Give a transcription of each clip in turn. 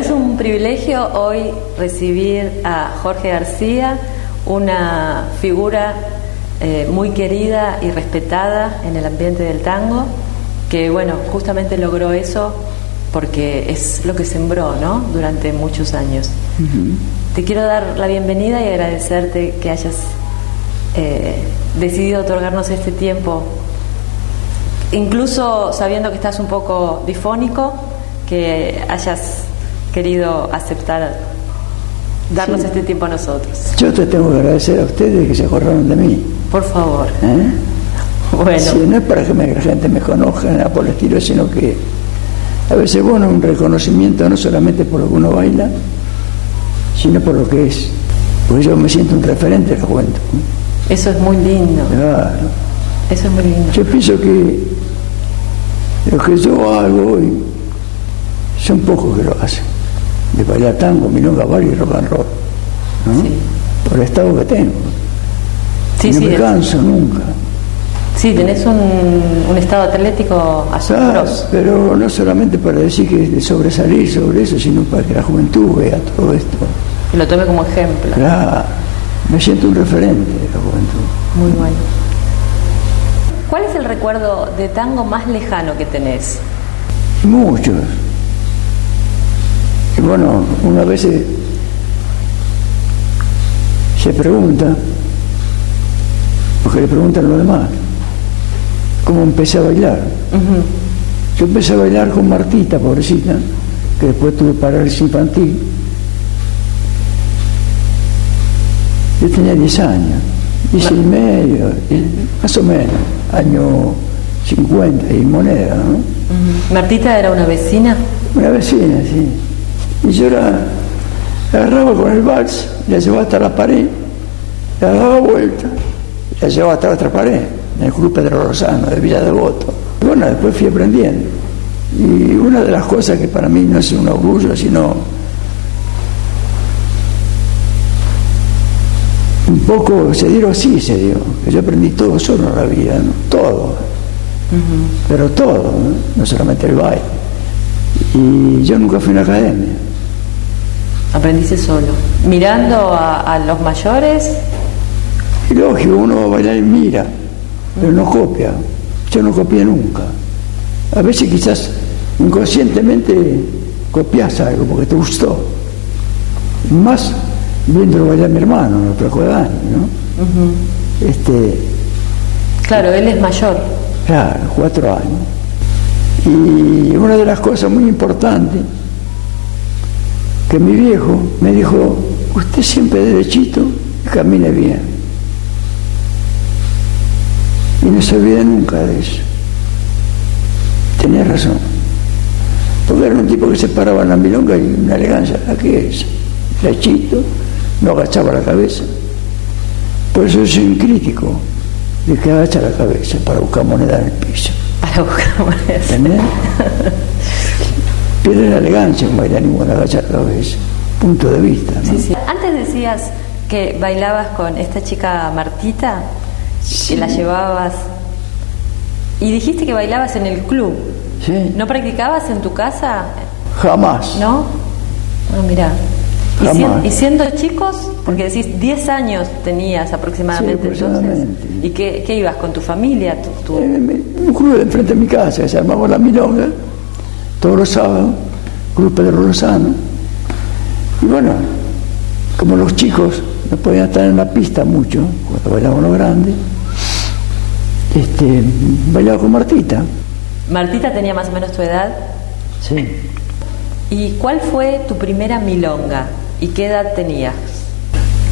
es un privilegio hoy recibir a Jorge García, una figura muy querida y respetada en el ambiente del tango, que bueno, justamente logró eso porque es lo que sembró, ¿no?, durante muchos años. Te quiero dar la bienvenida y agradecerte que hayas decidido otorgarnos este tiempo, incluso sabiendo que estás un poco difónico, que hayas querido aceptar darnos este tiempo a nosotros. Yo te tengo que agradecer a ustedes que se acordaron de mí. Por favor. Bueno. Sí, no es para que la gente me conozca nada por el estilo, sino que a veces, bueno, un reconocimiento no solamente por lo que uno baila, sino por lo que es. Porque yo me siento un referente de la juventud. Eso es muy lindo. Claro. Eso es muy lindo. Yo pienso que lo que yo hago hoy son pocos que lo hacen. De bailar tango, milonga, baile y rock and roll, ¿no? Sí. Por el estado que tengo. Sí, no me canso nunca. Sí, tenés un estado atlético asombroso. Pero no solamente para decir que de sobresalir sobre eso, sino para que la juventud vea todo esto. Y lo tome como ejemplo. Claro, me siento un referente de la juventud. Muy bueno. ¿Cuál es el recuerdo de tango más lejano que tenés? Muchos. Y bueno, una vez se pregunta, porque le preguntan a los demás, cómo empecé a bailar. Yo empecé a bailar con Martita, pobrecita, que después tuve parálisis infantil. Yo tenía 10 años, 10 y medio, más o menos, año 50 y moneda, ¿no? ¿Martita era una vecina? Una vecina, sí. Y yo la agarraba con el vals, la llevaba hasta la pared, la daba vuelta, la llevaba hasta la otra pared, en el Club Pedro Rosano, de Villa Devoto. Y bueno, después fui aprendiendo. Y una de las cosas que para mí no es un orgullo, sino un poco, se dio, que yo aprendí todo solo en la vida, ¿no? Todo. Pero todo, no solamente el baile. Y yo nunca fui a una academia. Aprendiste solo, mirando a los mayores. Y lógico, uno va a bailar y mira, pero no copia. Yo no copié nunca. A veces quizás inconscientemente copias algo porque te gustó. Más viéndolo bailar a mi hermano, nuestro hijo de años, ¿no? Claro, él es mayor. Claro, 4 años. Y una de las cosas muy importantes que mi viejo me dijo, usted siempre derechito y camine bien. Y no se olvide nunca de eso. Tenía razón. Porque era un tipo que se paraba en la milonga y una elegancia, ¿la que es? Derechito, no agachaba la cabeza. Por eso soy un crítico de que agacha la cabeza para buscar moneda en el piso. Para buscar monedas. ¿Entendés? Pierde la elegancia en bailar ninguna agachar la cabeza. Punto de vista, ¿no? Sí. Antes decías que bailabas con esta chica Martita, sí, que la llevabas, y dijiste que bailabas en el club. Sí. ¿No practicabas en tu casa? Jamás. ¿No? No, mirá. Jamás. ¿Y siendo chicos? Porque decís 10 años tenías aproximadamente, sí, aproximadamente. Entonces. ¿Y qué ibas con tu familia? Un club de enfrente de mi casa, que se llamaba La Milonga, todos los sábados, Club Pedro Lozano. Y bueno, como los chicos no podían estar en la pista mucho, cuando bailaban los grandes, bailaba con Martita. ¿Martita tenía más o menos tu edad? Sí. ¿Y cuál fue tu primera milonga? ¿Y qué edad tenías?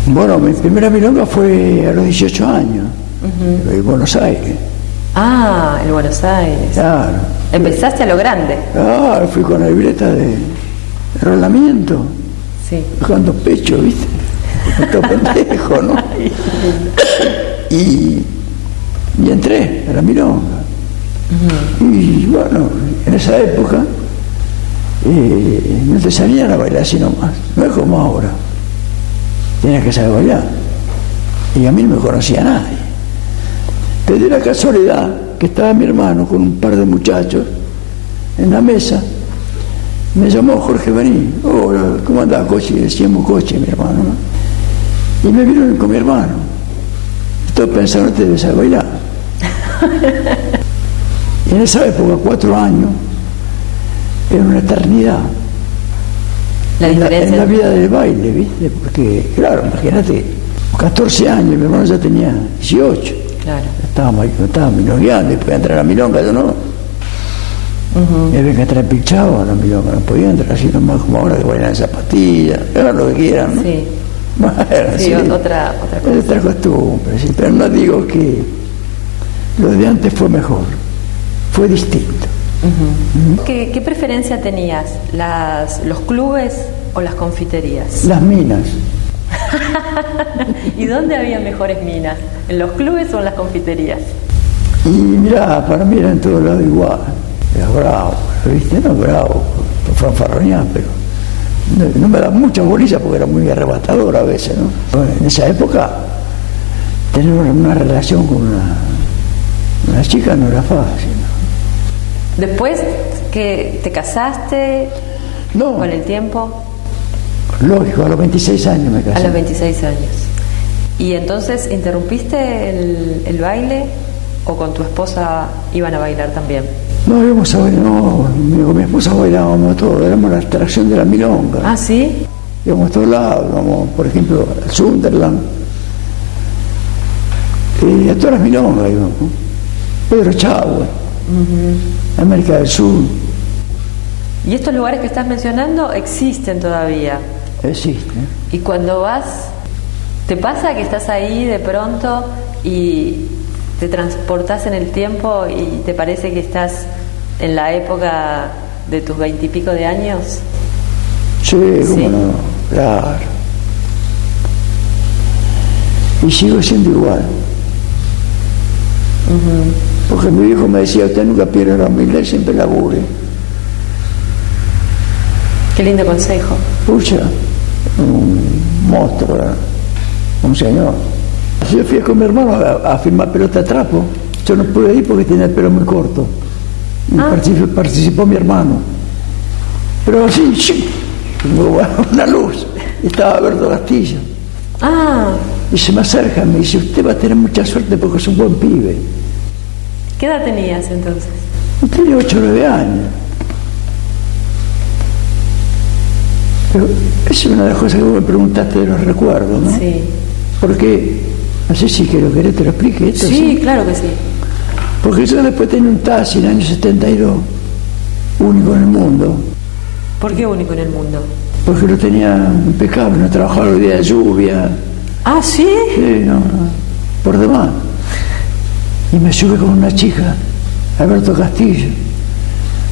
Bueno, mi primera milonga fue a los 18 años, en Buenos Aires. Ah, en Buenos Aires. Claro. ¿Empezaste a lo grande? Ah, fui con la libreta de rolamiento. Sí. Dejando pecho, ¿viste? Todo pendejo, ¿no? y entré a la milonga. Y bueno, en esa época no te salían a bailar así nomás. No es como ahora. Tienes que saber bailar. Y a mí no me conocía nadie. Pero de la casualidad que estaba mi hermano con un par de muchachos en la mesa Me llamó Jorge Bení. Hola, ¿cómo andaba, Coche? Decíamos Coche, mi hermano, ¿no? Y me vieron con mi hermano. Todos pensaron, te debes a bailar. Y en esa época, 4 años, era una eternidad. En la vida del baile, ¿viste? Porque, claro, imagínate, 14 años, mi hermano ya tenía 18. Claro. Estaba milongueando, y podía entrar a la milonga, yo no. Y había que entrar pinchado a la milonga, no podía entrar así nomás como ahora que bailan en zapatillas, hagan lo que quieran, ¿no? Sí. Bueno, sí, otra cosa. Es otra costumbre, sí, pero no digo que lo de antes fue mejor, fue distinto. ¿Qué preferencia tenías? ¿Los clubes o las confiterías? Las minas. ¿Y dónde había mejores minas? ¿En los clubes o en las confiterías? Y mirá, para mí era en todos lados igual. Era bravo, ¿viste? No bravo, fanfarronear, pero no me da mucha bolilla porque era muy arrebatador a veces, ¿no? Bueno, en esa época, tener una relación con una chica no era fácil, ¿no? Después que te casaste, no, con el tiempo. Lógico, a los 26 años me casé. A los 26 años. ¿Y entonces interrumpiste el baile o con tu esposa iban a bailar también? No, íbamos a bailar, no, con mi esposa bailábamos todo, éramos la atracción de la milonga. ¿Ah, sí? Íbamos a todos lados, íbamos, por ejemplo, al Sunderland, a todas las milongas íbamos, ¿no? Pedro Chagüe, América del Sur. ¿Y estos lugares que estás mencionando existen todavía? Existen. Y cuando vas, ¿te pasa que estás ahí de pronto y te transportás en el tiempo y te parece que estás en la época de tus 20 y pico de años? Sí, cómo no, claro. Y sigo siendo igual. Porque mi viejo me decía, usted nunca pierde la humildad y siempre labure. Qué lindo consejo. Pucha, un monstruo, ¿verdad? Un señor. Yo fui con mi hermano a filmar pelota a trapo. Yo no pude ir porque tenía el pelo muy corto. Y participó mi hermano. Pero así, una luz. Estaba Alberto Castillo. Y se me acerca y me dice, usted va a tener mucha suerte porque es un buen pibe. ¿Qué edad tenías entonces? Tenía 8 o 9 años. Pero esa es una de las cosas que vos me preguntaste de los recuerdos, ¿no? Sí. Porque, no sé si que lo querés te lo explique esto. Sí, claro que sí. Porque yo después tenía un taxi en el año 72, único en el mundo. ¿Por qué único en el mundo? Porque lo tenía impecable, no trabajaba los días de lluvia. ¿Ah, sí? Sí, no, por demás. Y me sube con una chica, Alberto Castillo.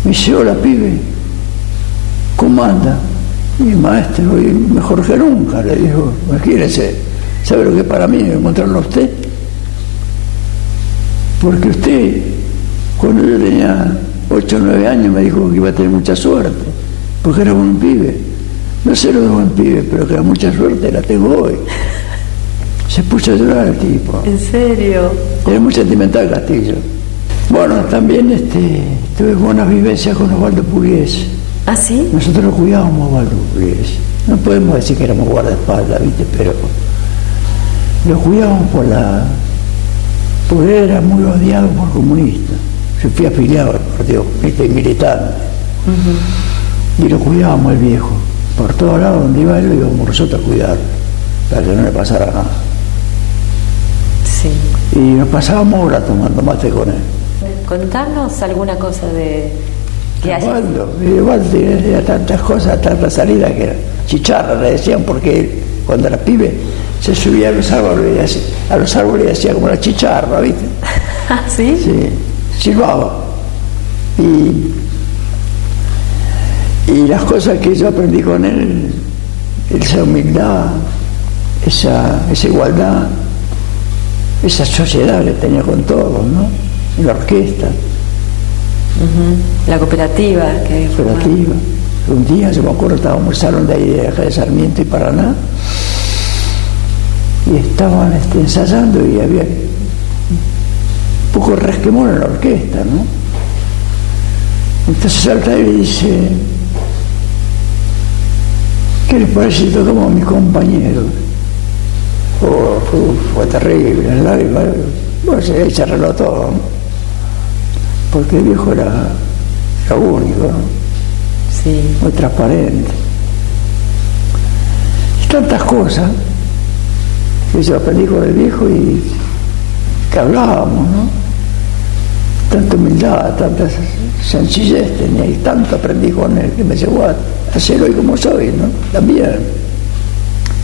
Me dice, hola, pibe, ¿cómo anda? Y maestro, hoy mejor que nunca, le dijo. Imagínese, ¿sabe lo que es para mí encontrarlo a usted? Porque usted, cuando yo tenía 8 o 9 años, me dijo que iba a tener mucha suerte, porque era buen pibe. No sé lo de buen pibe, pero que era mucha suerte la tengo hoy. Se puso a llorar el tipo. ¿En serio? Era muy sentimental Castillo. Bueno, también tuve buenas vivencias con Osvaldo Pugliese. ¿Ah, sí? Nosotros lo cuidábamos a Osvaldo Pugliese. No podemos decir que éramos guardaespaldas, ¿viste? Pero lo cuidábamos porque era muy odiado por comunistas. Yo fui afiliado al Partido Comunista y militante. Y lo cuidábamos el viejo. Por todos lados donde iba él, íbamos nosotros a cuidarlo, para que no le pasara nada. Sí. Y nos pasábamos horas tomando mate con él. Contanos alguna cosa de que hayas... Osvaldo tenía tantas cosas, tantas salidas que era chicharra, le decían, porque él, cuando era pibe, se subía a los árboles y hacía como la chicharra, ¿viste? ¿Ah, sí? Sí, silbaba. Y las cosas que yo aprendí con él, esa humildad, esa igualdad, esa sociedad que tenía con todos, ¿no? La orquesta. La cooperativa. Un día, yo me acuerdo, estábamos en el salón de ahí de Sarmiento y Paraná, y estaban ensayando y había un poco de resquemor en la orquesta, ¿no? Entonces salta y le dice, ¿Qué les parece si tocamos a mis compañeros? Fue terrible, en lágrimas. Bueno, ahí se arregló todo, ¿no? Porque el viejo era único, ¿no? Sí. Muy transparente. Y tantas cosas que yo aprendí con el viejo y que hablábamos, ¿no? Tanta humildad, tanta sencillez tenía y tanto aprendí con él que me llevó a ser hoy como soy, ¿no? También.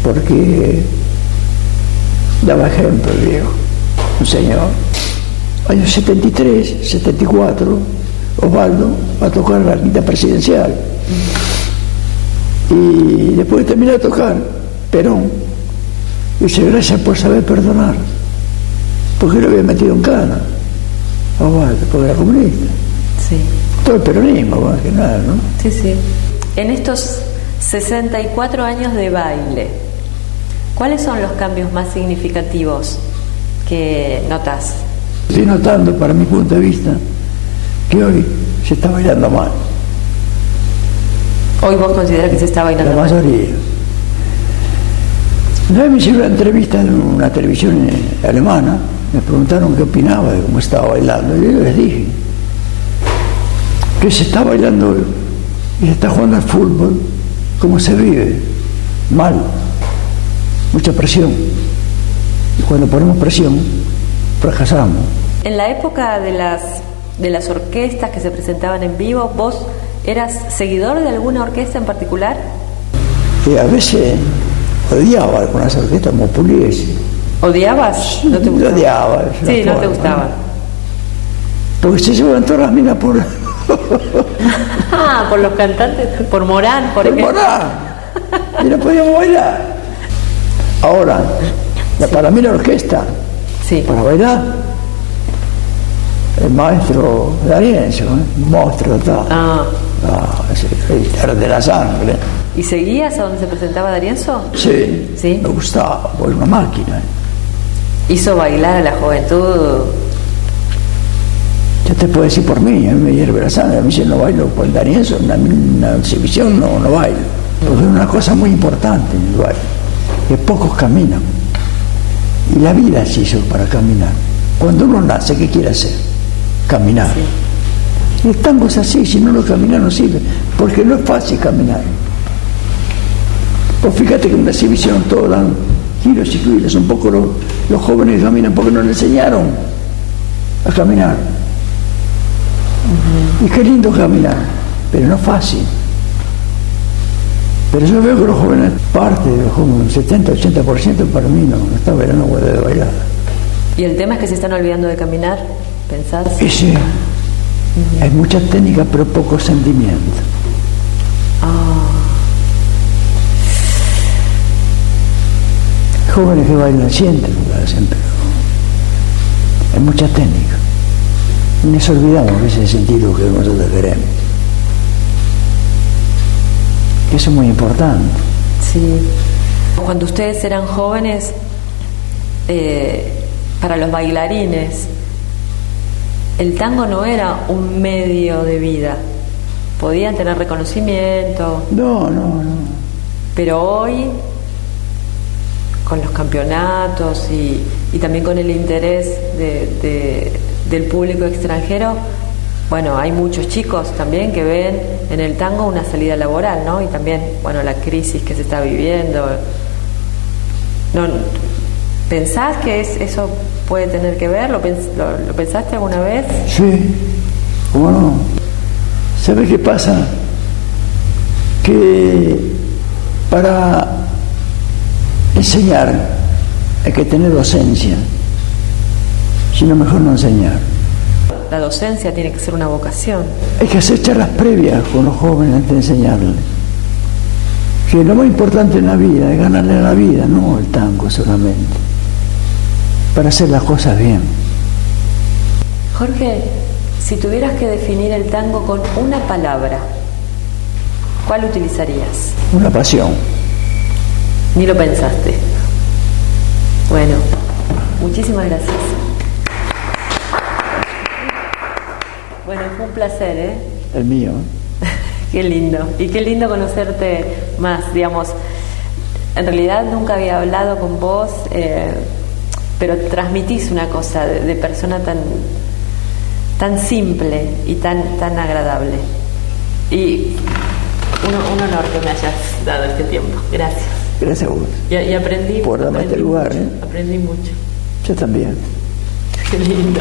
Porque daba ejemplo el viejo, un señor. Años 73, 74, Osvaldo va a tocar la quinta presidencial. Y después de terminar de tocar, Perón dice: gracias por saber perdonar, porque lo había metido en cana. Osvaldo, porque era comunista. Sí. Todo el peronismo, más que nada, ¿no? Sí, sí. En estos 64 años de baile, ¿cuáles son los cambios más significativos que notas? Estoy notando, para mi punto de vista, que hoy se está bailando mal. ¿Hoy vos consideras que se está bailando mal? La mayoría. Una vez me hicieron una entrevista en una televisión alemana, me preguntaron qué opinaba de cómo estaba bailando, y yo les dije que se está bailando y se está jugando al fútbol como se vive, mal, mucha presión, y cuando ponemos presión fracasamos. En la época de las orquestas que se presentaban en vivo, ¿vos eras seguidor de alguna orquesta en particular? Y a veces odiaba algunas orquestas como Pugliese. ¿Odiabas? ¿No te gustaba? Lo odiaba. Sí, no te gustaba. Porque se llevan todas las minas por... Ah, por los cantantes, por Morán, por ejemplo. Morán. Y no podíamos bailar. Ahora, para mí la orquesta, sí, para bailar, el maestro D'Arienzo, un monstruo total. Era de la sangre. ¿Y seguías a donde se presentaba D'Arienzo? Sí, sí, me gustaba, por una máquina. Hizo bailar a la juventud. Yo te puedo decir por mí, a mí me hierve la sangre, a mí si no bailo con D'Arienzo, en una exhibición no bailo. Porque es una cosa muy importante en el baile, que pocos caminan. Y la vida se hizo para caminar. Cuando uno nace, ¿qué quiere hacer? Caminar. Sí. Y el tango es así, si no lo camina no sirve, porque no es fácil caminar. Pues fíjate que en una exhibición todos dan giros y giros, un poco los jóvenes que caminan porque no le enseñaron a caminar. Y qué lindo caminar, pero no es fácil. Pero yo veo que los jóvenes, parte de los jóvenes, 70-80% para mí no está bailando como debe bailar. ¿Y el tema es que se están olvidando de caminar? ¿Pensás? Sí. Hay mucha técnica pero poco sentimiento. Jóvenes que bailan sienten lo que hacen, pero hay mucha técnica. Y nos olvidamos de ese sentido que nosotros queremos. Eso es muy importante. Sí. Cuando ustedes eran jóvenes, para los bailarines, el tango no era un medio de vida. Podían tener reconocimiento. No. Pero hoy, con los campeonatos y también con el interés del público extranjero, bueno, hay muchos chicos también que ven en el tango una salida laboral, ¿no? Y también, bueno, la crisis que se está viviendo. ¿No, pensás que eso puede tener que ver? ¿Lo pensaste alguna vez? Sí, ¿cómo no? ¿Sabes qué pasa? Que para enseñar hay que tener docencia, si no mejor no enseñar. La docencia tiene que ser una vocación. Hay que hacer charlas previas con los jóvenes antes de enseñarles. Que lo más importante en la vida es ganarle a la vida, no el tango solamente, para hacer las cosas bien. Jorge, si tuvieras que definir el tango con una palabra, ¿cuál utilizarías? Una pasión. Ni lo pensaste. Bueno, muchísimas gracias. Bueno, fue un placer, ¿eh? El mío. Qué lindo. Y qué lindo conocerte más, digamos. En realidad nunca había hablado con vos, pero transmitís una cosa de persona tan simple y tan agradable. Y un honor que me hayas dado este tiempo. Gracias. Gracias a vos. Y aprendí. Por darme este lugar. Aprendí mucho. Yo también. Qué lindo.